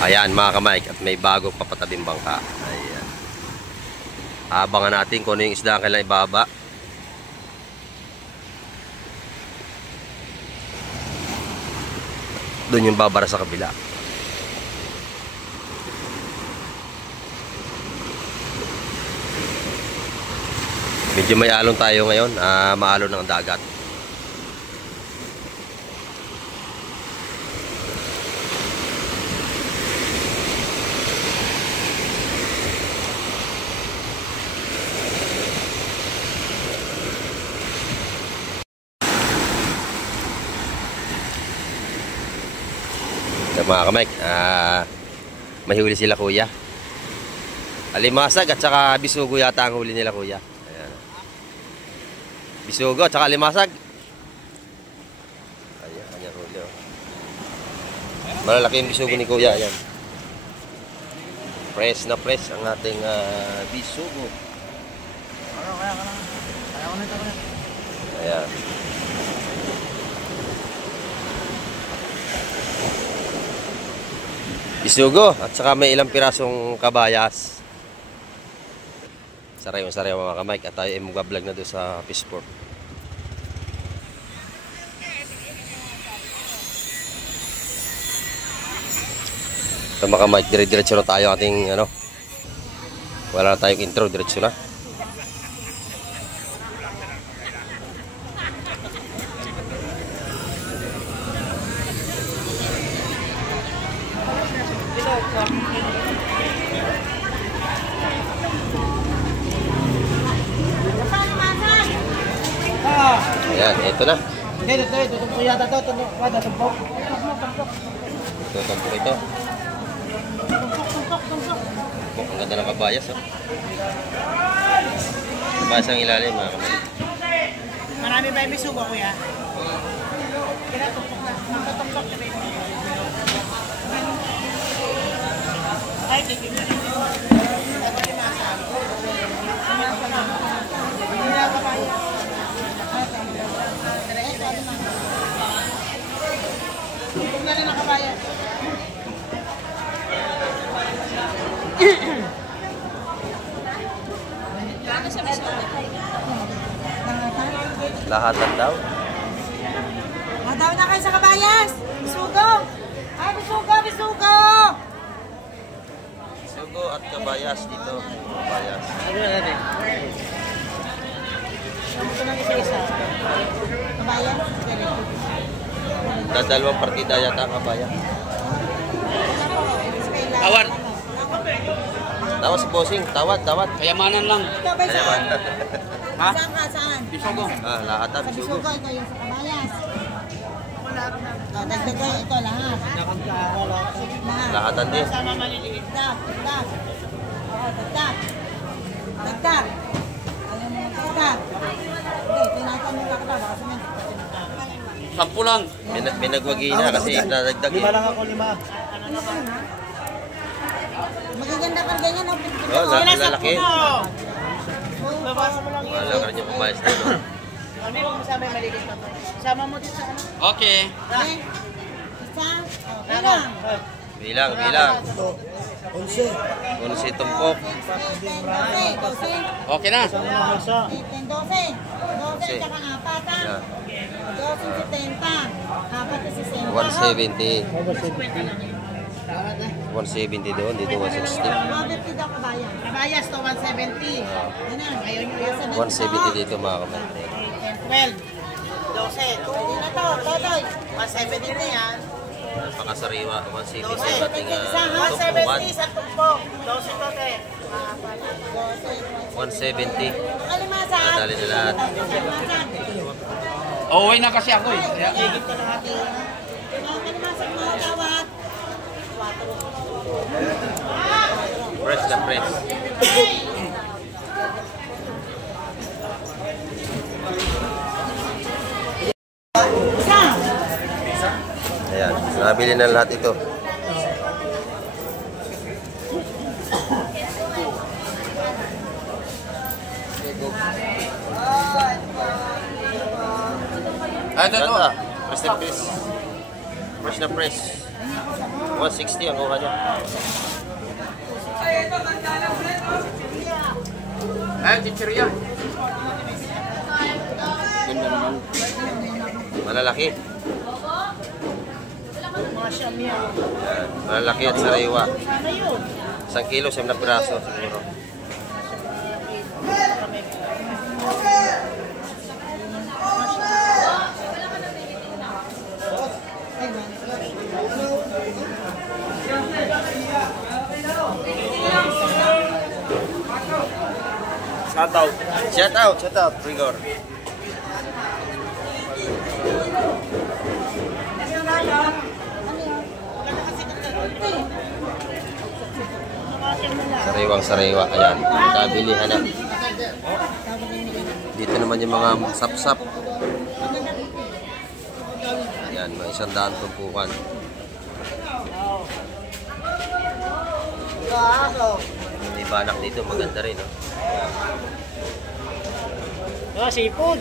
Ayan mga kamay, at may bagong papatabing bangka. Ayan. Abangan natin kung ano yung isda ang kailangan ibaba. Doon yung babara sa kabila. Medyo may alon tayo ngayon, maalon ng dagat. So mga kamay, may huli sila kuya. Alimasag at saka bisugo yata ang huli nila kuya. Ayan. Bisugo at saka alimasag. Ayan, kanyang huli oh. Malalaki yung bisugo ni kuya. Ayan. Press na press ang ating bisugo. Ayan. Bisugo at saka may ilang pirasong kabayas. Saray mga kamay at tayo ay mag-vlog na doon sa Fishport. So mga kamay, dire-diretso na tayo ating ano. Wala na tayong intro, diretso na. Ayan, ito na. Ito tumpok yata ito. Tumpok. Ito, tumpok ito. Ang ganda ng kabayas, oh. Kabayas ang ilalim, mga kamay. Marami ba yung bisugo, kuya? Kaya tumpok na. Magtumpok na ba yung ay, kikita. Dapat yung masam. Hindi na kapaya. Tumpok na rin ang kapaya. Lahatan daw. Daw na kayo sa kabayas. Bisugo. Ay, bisugo. Bisugo at kabayas dito. Kabayas. Ano na natin? Ito ng isa-isa. Kabayas? Dalawang partida yata ang kabayas. Tawad. Tawad si bossing. Tawad. Kayamanan lang. Ito ba saan? Ha? Saan? Bisugo. Lahatan, Sa bisugo. bisugo, ito yung sa kabayas. Dagdagan ito lahat. Lahatan din. Dagdag. Dagdag. Ayaw mo dagdag. Hindi, tinatan mo kakata. Baka sumin. 10 lang. May nagwagi na kasi nadagdag eh. Lang ako, 5. Magaganda ka ganyan. Oh, lalaki. Babasa mo lang Wala ka rin yung kabayas dito. Kami mo masama yung malilit na to. Sama mo din sa ano. Okay. Isa. Okay lang. Bilang. 11. 11 tumpok. 12. Okay na. 12. 12 tsaka apat ha. Yan. 12.70. Apat na 60. 170 doon, dito 160. 150 daw kabayan. Kabayas to 170. Ayaw nyo 170 dito mga kamay. 12. 12. Pwede na to. Totoy. 170 na yan. Pakasariwa, 170 12. sa ating 170 sa tumpok. 12 to 170. Kalimasan. Nadali na lahat. Uuwi na kasi ako eh. Kaya, Higit ka lahat eh. Kalimasan mga tawad. Press na press. Ayan, nabili na lahat ito. ito. Press na press. Press na press. 160 ang kuha niya. Ay, chichirya. Ganda naman. Malalaki. Masya-Allah. Yan. Malalaki at sariwa. 1 kilo, 7 na piraso siguro. Shout out. Shout out, Rigor. Sariwang-sariwa. Ayan, kabilihan na. Dito naman yung mga sap-sap. Ayan, mga 100 tumpukan. May banak dito, maganda rin, no? Sipon.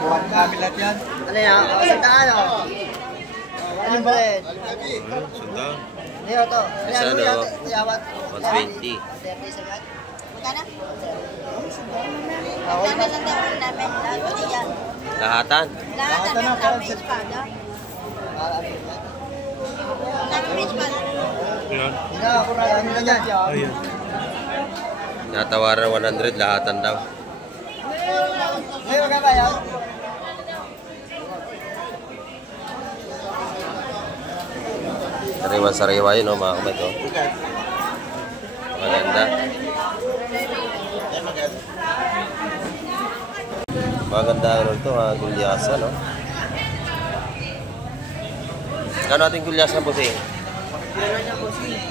Buwan kabilat yan. Ano yan? Sandaan o. 100. Sundang. Ano to? Isa, no? Yawat. 120. Magkano? Ako Magkano lang daw ang namin? Lahat ko yan. Lahatan. Lahat namin namin espada. Namin espada. Hindi na ako rin. Ano yan? Ayun. Natawaran 100, lahatan daw. Ngayon ka ba yan? Sariwa-sariwa yun, no, mga kabait, oh. Maganda. Maganda ano ito, gulyasa, no? Kano natin gulyasa po siya?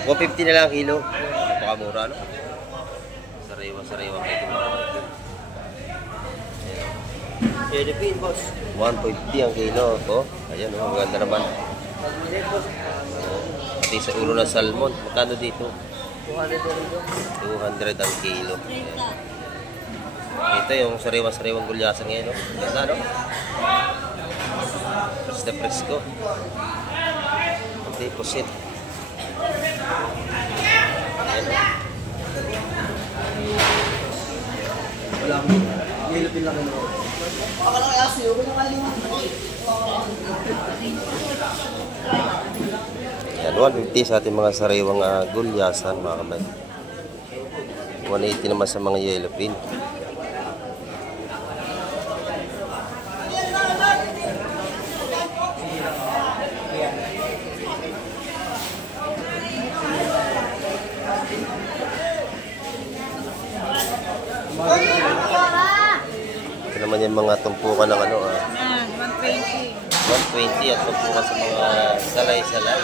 150 na lang kilo. Napakamura, no? Sariwa-sariwa kayo mga kabait. Philippine, boss. 150 ang kilo. Oh, ayan, oh, maganda naman. Pati sa ulo ng salmon, magkano dito? 200 ang kilo. Ayan. Ito yung sariwa-sariwang gulyasa ngayon, no? Ganda, no? Presto presko. Deposit. Wala akong nilipin lang ano. Yan, 150 sa ating mga sariwang gulyasan, mga kamay. 180 naman sa mga yellowfin. Ito naman yung mga tumpukan ng ano, 120. 120 at tumpukan sa mga salay-salay.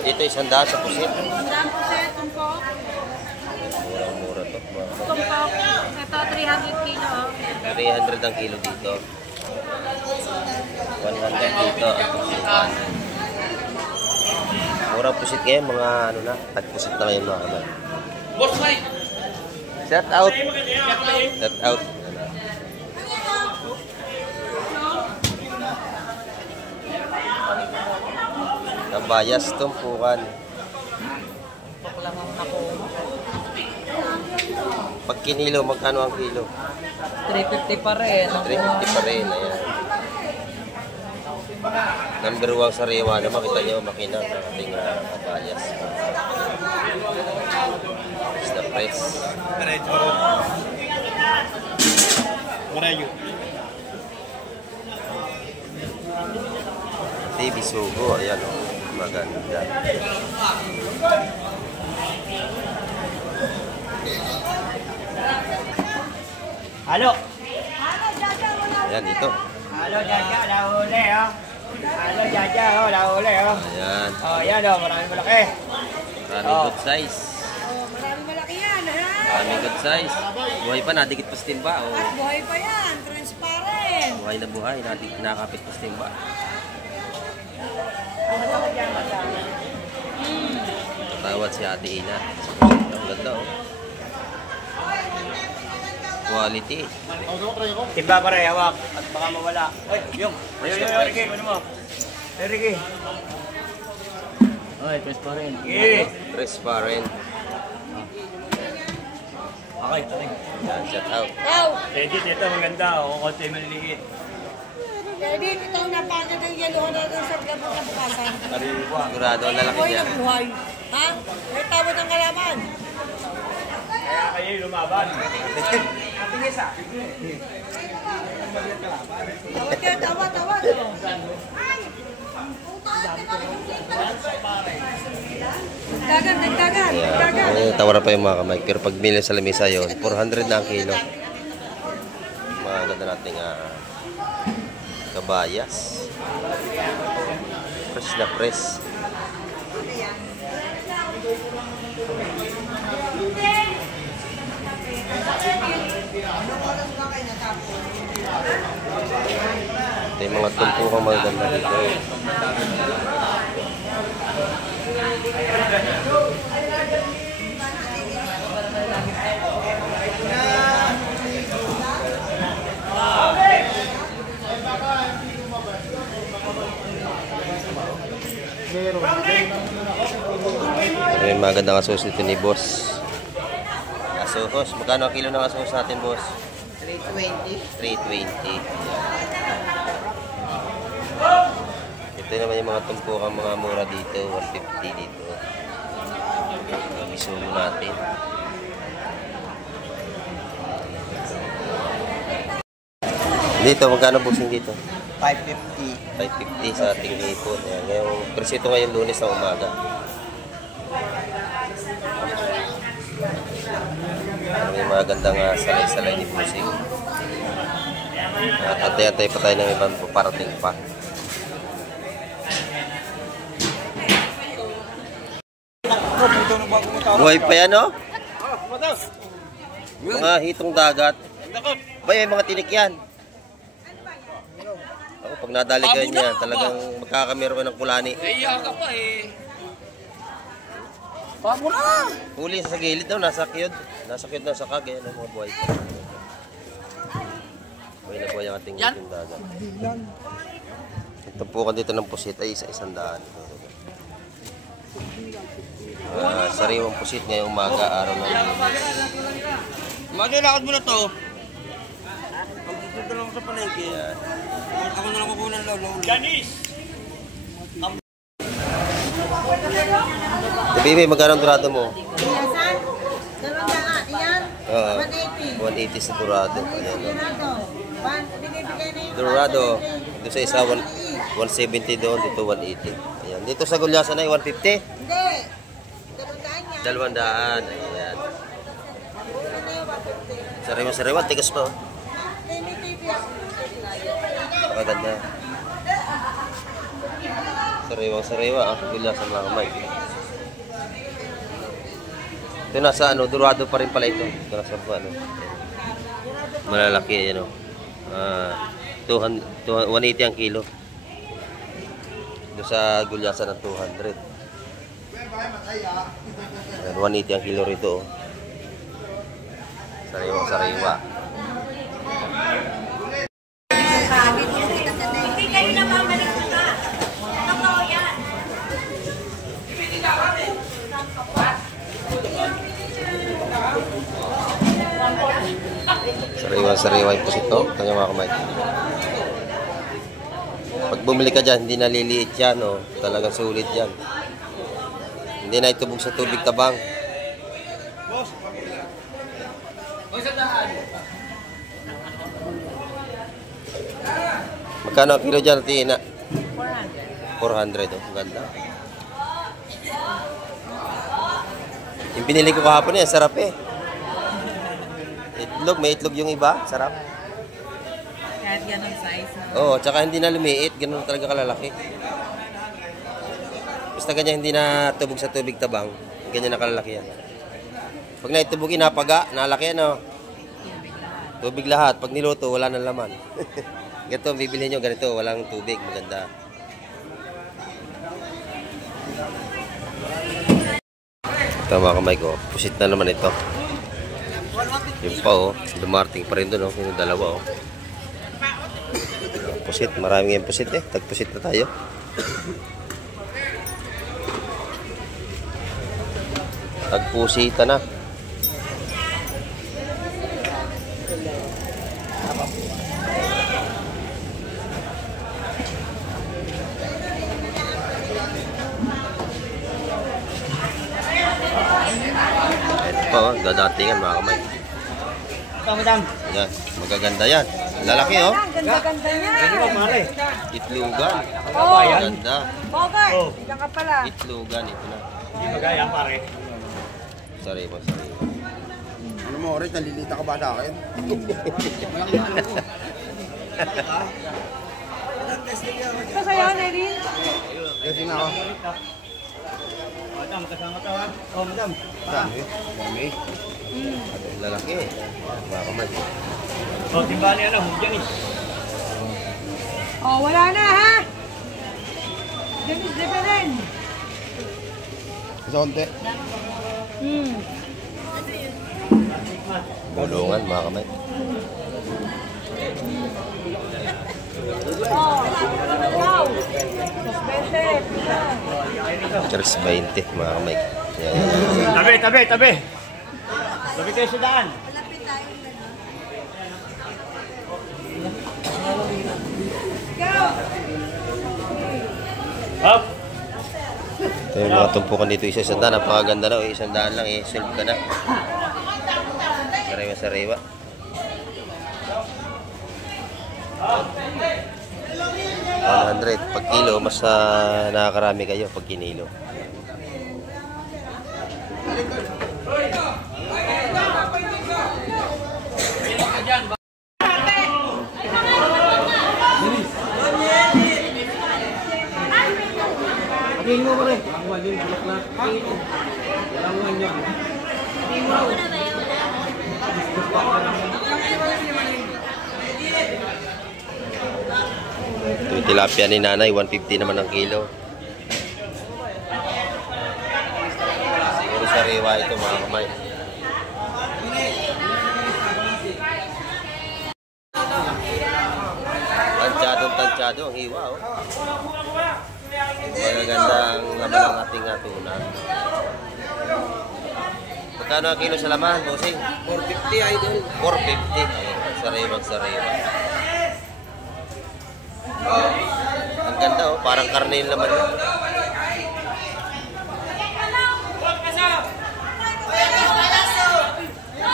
Dito 100 sa pusit. 100% tumpok. Murang-mura to. Tumpok. Ito 300 kilo. 300 ang kilo dito. 100 dito ang tumpukan. Murang pusit ngayon, mga ano na, tag-pusit na ngayon mga kamay. Boss Mike. Shout out. Shout out. Nabayas tumpukan. Pag kinilo, magkano ang kilo? 350 pa rin. 350 pa rin. Ayan. Number 1 sariwa na makita niyo makina ng ating nabayas. Is the price. Marayo. TV Sugo, ayan o. Maganda. Halo. Ayan, dito. Halo, Jaja. Lahuli, oh. Halo, Jaja. Oh, lahuli, oh. Ayan. Oh, yan, oh. Maraming malaki. Maraming good size. Oh, maraming malaki yan, ha? Maraming good size. Buhay pa, nadikit pa sa timba. Oh. At buhay pa yan. Transparent. Buhay na buhay, nakapit pa sa timba. Tawad si Ate Ina. Ang ganda, oh. Quality. Timba pa rin, hawak. At baka mawala. Ay, yung. Ayun, Ricky, ano mo? Ay, Ricky. Ay, press pa rin. Press pa rin. Okay, okay. Yan, shout out. Edit, ito maganda. O, konti maliliit. Edit, itong napagod ang yelo na sa kabukasan. Sigurado ang lalaki Buhay niya. na buhay. Ha? May tawad ng kalaman. Kaya kayo yung lumaban. Tawad. Nagdagan. Ayan. Tawaran pa yung mga kamay. Pero pag bilhin sa lamisa yun, 400 na ang kilo. Mga ganda nating kabayas. Fresh na fresh. Ito yung mga tumpo ka maganda dito. May magandang asos dito ni boss. Asos, magkano ang kilo ng asos natin, boss? 320. 320. Ito naman yung mga tumpukang mga mura dito, 150 dito. Bisulo natin. Dito, magkano bossing dito? 550. 550 sa ating hipon. Yan. Ngayong presito ngayon Lunes na umaga. May magandang salay-salay ni Pusing. At antay-antay pa tayo ng ibang parating pa. Buhay pa yan, no? Mga hitong dagat. Ba, may mga tinik yan. Ako, pag nadali kayo niyan, talagang magkakamero ka ng kulani. Iya ka pa eh. Huli sa gilid daw, nasa kiyod. Nasa kiyod na sa kagaya ng mga buhay pa. Buhay na buhay ang ating hitong dagat. Ito po ka dito ng pusit ay isa-100. Sariwang pusit ngayong umaga, araw ng Lunes. Lakad mo na to. Ang pupunta lang sa palengke. Ayan. Ako na lang kukuha ng lawlaw. Janice! Bibi, magkano ang durado mo? Iyasan? 200. Iyan? 180. 180 sa durado. Ayan, no? Binibigay na yung Dorado. Dito sa isa, 170 doon. Dito, 180. Ayan. Dito sa Gulyasan ay 150. Hindi. 200 yan. 200. Ayan. Sariwa-sariwa. Tigas pa. Pakaganda. Sariwa-sariwa. Gulyasan mga kamay. Ito nasa Dorado pa rin pala ito. Ito nasa ano. Malalaki yan, 180 ang kilo. Ito sa Gulyasan ng 200. 180 ang kilo rito. Sariwa-sariwa. Hindi kayo namamalit ka. Totoo yan. Sariwa-sariwa yung pusit to. Kanya mga kamay. Pag bumili ka dyan, hindi naliliit yan. Talagang sulit yan. Hindi na itubog sa tubig tabang. Magkano ang kilo dyan, Tina? 400. Ang ganda. Yung pinili ko kahapon yan, sarap eh. Itlog, may itlog yung iba, sarap. Kahit ganun size. Oo, tsaka hindi na lumiit, ganun talaga kalalaki. Basta ganyan hindi na tubog sa tubig tabang, ganyan na kalalaki yan. Pag naitubog, inapaga, nalaki yan, tubig lahat. Pag niluto, wala nang laman. Ganito, bibilhin nyo, ganito, walang tubig, maganda. Ito mga kamay ko, pusit na naman ito. Yung pa oh, dumarting pa rin doon oh, yung dalawa oh. Pusit, marami ngayong pusit eh. Tagpusit na tayo. Tagpusita na. Ito pa oh, dadatingan mga kamay. Ito, madam. Yan, magaganda yan. Lalaki oh. Ganda-ganda niya. Pwede ba, pare? Itlugan. Oh. Maganda. Bogart, Oh. ilan ka pala. Itlugan, ito na. Hindi magaya, pare. Sariwa, sariwa. Ano mo, Oris, nalilita ka ba sa akin? Ito sa'yo, Nerin. Kasi nga ako. Madam, kasama ka ha? Oh, madam. Dami. Dami. Lalaki eh. Mga kamay. Oh, timbali ano, dyan eh. Oh, wala na ha. Dennis de Belen. Sa konti. Bulungan, mga kamay. Oh, wow. Suspended. 3.20, mga kamay. Yan, yan, yan. Tabi, tabi, tabi. Tabi kayo sa daan. Up. Ito yung mga tumpukan dito, isa-sandaan. Napakaganda na. Isang daan lang eh. Solve ka na. Sariwa-sariwa. $100 pag kilo, mas nakakarami kayo pag kinilo. Ito yung tilapia ni nanay, 150 naman ang kilo. Siguro sariwa ito mga kamay. Tansyado ang hiwa oh. Magagandang laman ng ating tuna. Magkano ang kilo sa laman, bossing? 450 idol. 450. Ayan, sariwang-sariwa. Ang ganda oh, parang karne yung laman.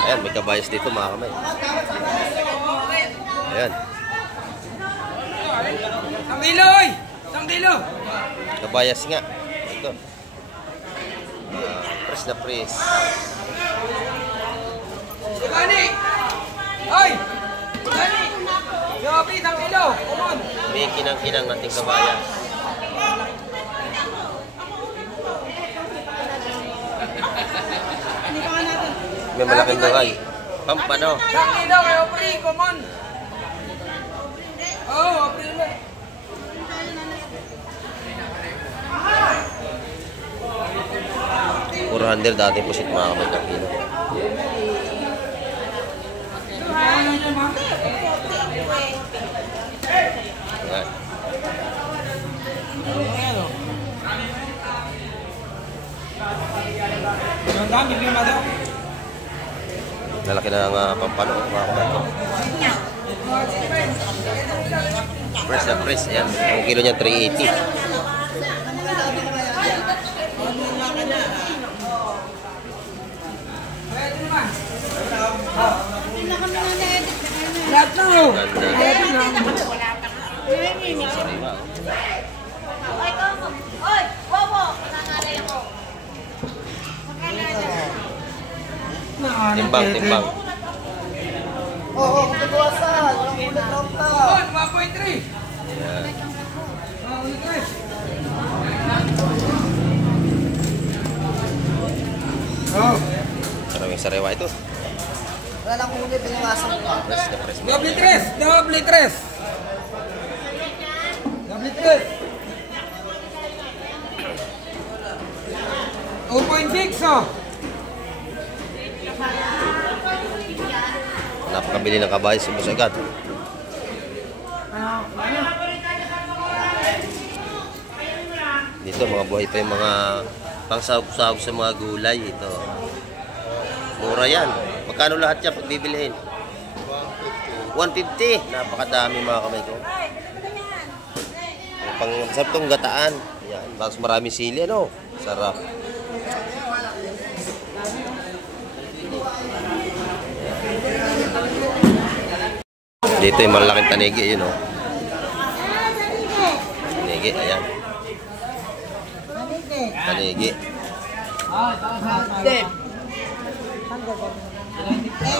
Ayan, may kabayas dito mga kamay. Ayan. Isang kilo, oy! Isang kilo! Kabayas nga. Ito. Press na press. Gani! Oy! Gani! Yopi, isang kilo! Come on! May kinang-kinang nating kabayas. May malaking dungay. Pampano. Isang kilo kay Opry, come on! Oh, Opry na. $400 dati po sit mga kamay ng kilo. Ayan. Ang dami lima daw. Lalaki na ng pampano mga kamay ko. Press na press. Ayan. Ang kilo niya 380. Lahat na oh! Ganda. Sariwa oh. Timbang, timbang. Oo, magbawasan. Walang ulit lang ta. On, 1.3! Ayan. Ulit tres! Oh! Maraming sariwa ito. Wala lang ulit, pinawasan ko. Press na press. Doble tres! Doble tres! Doble tres! 2.6 oh! makabili ng kabayas, ubos agad. Dito mga buhay pa yung mga pangsahog-sahog sa mga gulay. Ito. Mura yan. Magkano lahat yan pag bibilihin? 150. Napakadami mga kamay ko. Pang sarap itong gataan. Yan. Tapos maraming sili. Ano? Sarap. Dito yung malaking tanigi. Yun o. Tanigi. Ayan. Tanigi.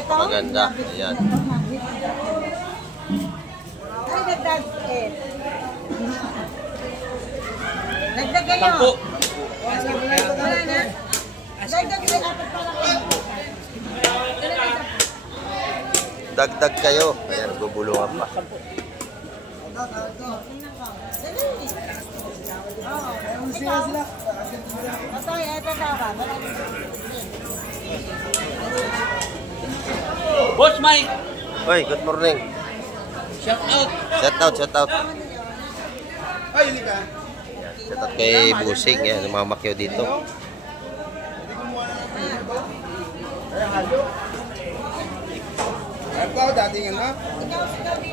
Maganda. Ayan. Ay, dagdag. Dagdag kayo. Wala na. Dagdag kayo. Apat pa lang. Dagdag kayo. Ayan, gubulungan pa. Boss Mike, Hoy, good morning. shout out. Shout out, shout out. Shout out kay Busing. Yan, namamakyaw dito.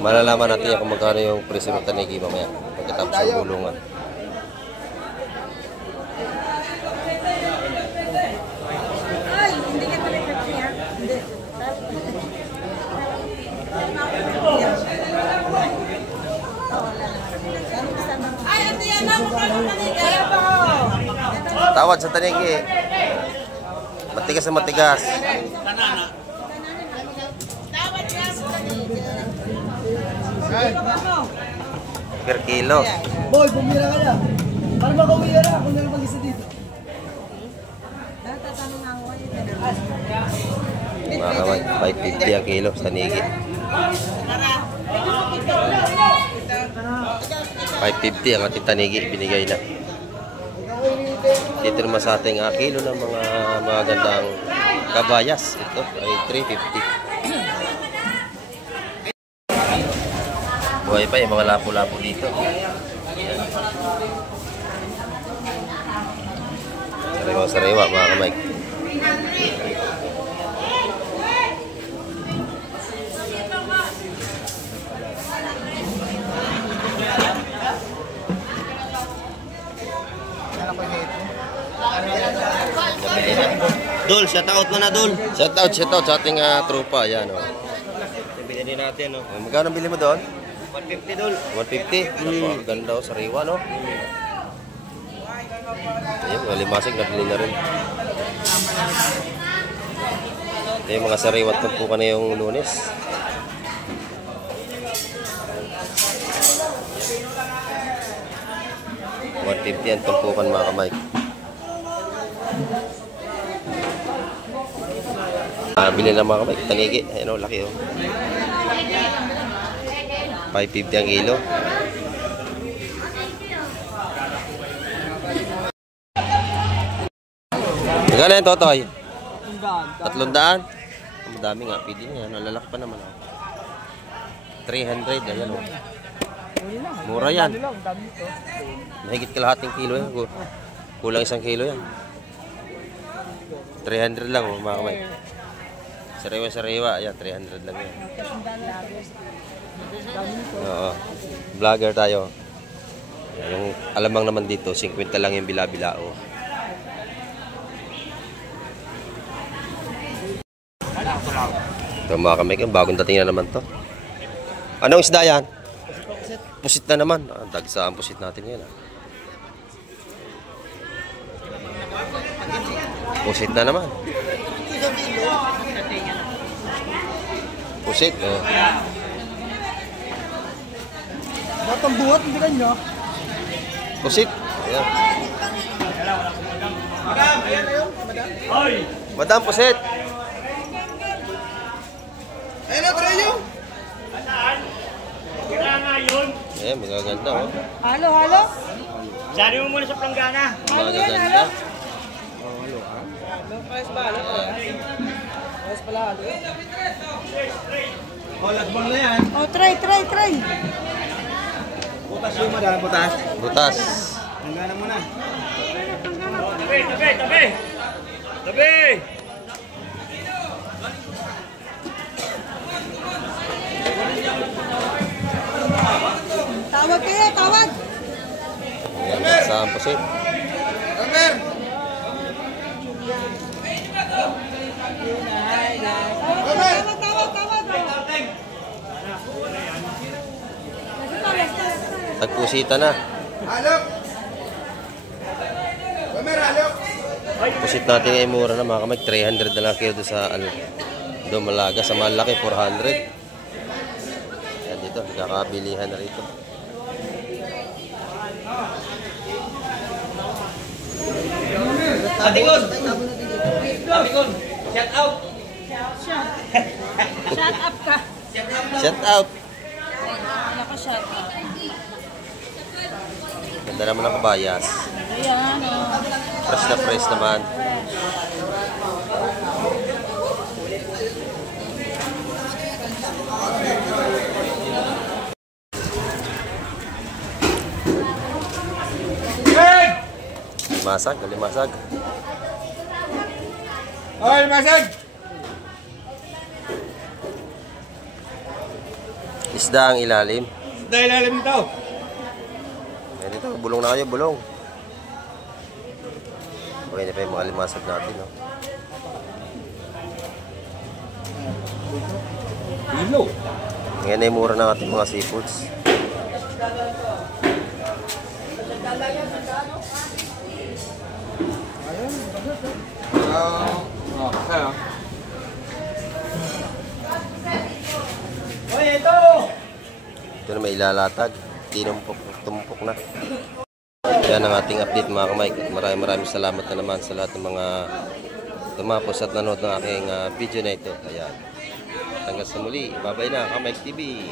Malalaman natin yan kung magkano yung presyo ng tanigi mamaya. Pagkatapos ng bulungan. Ay, hindi ka tuloy sa siya. Hindi. Ay, ito yan na. Kaya pa ko. Tawad sa tanigi. Matigas na matigas. Per kilo. Boy, bumira ka na. Para makauwi ka na. Kung nalang mag-isa dito. Natatanong ako kayo. Mga kamay, 550 ang kilo sa tanigi. 550 ang ating tanigi ibinigay na. Dito naman sa ating kilo ng mga gandang kabayas. Ito ay 350. Buhay pa yung mga lapo-lapo dito. Sariwa-sariwa mga kamay. Dol, shout out mo na Dol. Shout out sa ating tropa. Yan o. Bilhin natin, no? Magkano bili mo doon? 150 dol. 150? Ganda o, sariwa no? Ayun, mga limasig nabili na rin. Yung mga sariwa at tumpukan na yung Lunes. $150 ang tumpukan mga kamay. Bili na mga kamay, tanigi. Ayun o, laki o. 550 ang kilo. Magkano yung totoy? 300. Ang madami nga, pwede nga. Nalalaki pa naman. 300, ayan o. Mura yan. Mahigit kalahating kilo yan. Kulang 1 kilo yan. 300 lang o, mga kamay. Sariwa-sariwa, ayan, 300 lang yan. Oo. Vlogger tayo. Yung alamang naman dito, 50 lang yung bila-bilao. Ito mga kamay, bagong dating na naman to. Anong isda yan? Pusit na naman. Dagsa ang pusit natin yan. Pusit na naman. Pusit, oh. Batang buhat, hindi kanya. Pusit. Ayan. Madam, pusit. Ayun na, Treyo. Ayan, magaganda, oh. Halo, halo. Sari mo muna sa planggana. Magaganda. Price ba? Price pala. Oh, try. Butas yung madaan, butas. Butas. Hangganan mo na. Tabi! Tawag kayo, tawag. Ayan, sa pusit. Tawag. Tagpusita na. Pusit natin ay mura na mga kamay. 300 na lang kilo doon sa Dumalaga. Sa malaki, 400. Yan dito, nakakabilihan na rito. Atikon! Shout out! Shut up ka. Shout out! Wala ka shut up. Ganda naman ang kabayas. Ayan, oh. Fresh na fresh naman. Limasag, limasag. Oy, masag! Isda ang ilalim. Dahil alam ito. Yan dito, bulong na kayo, bulong. Okay na pa yung mga limasag natin, no? Hilo. Ngayon ay mura ng ating mga seafoods. Oy, ito! Ito na may ilalatag. Tumpok na. Yan ang ating update mga kamay. Maraming salamat na naman sa lahat ng mga tumapos at nanood ng aking video na ito. Ayan. Hanggang sa muli. Bye-bye na, Kamay TV.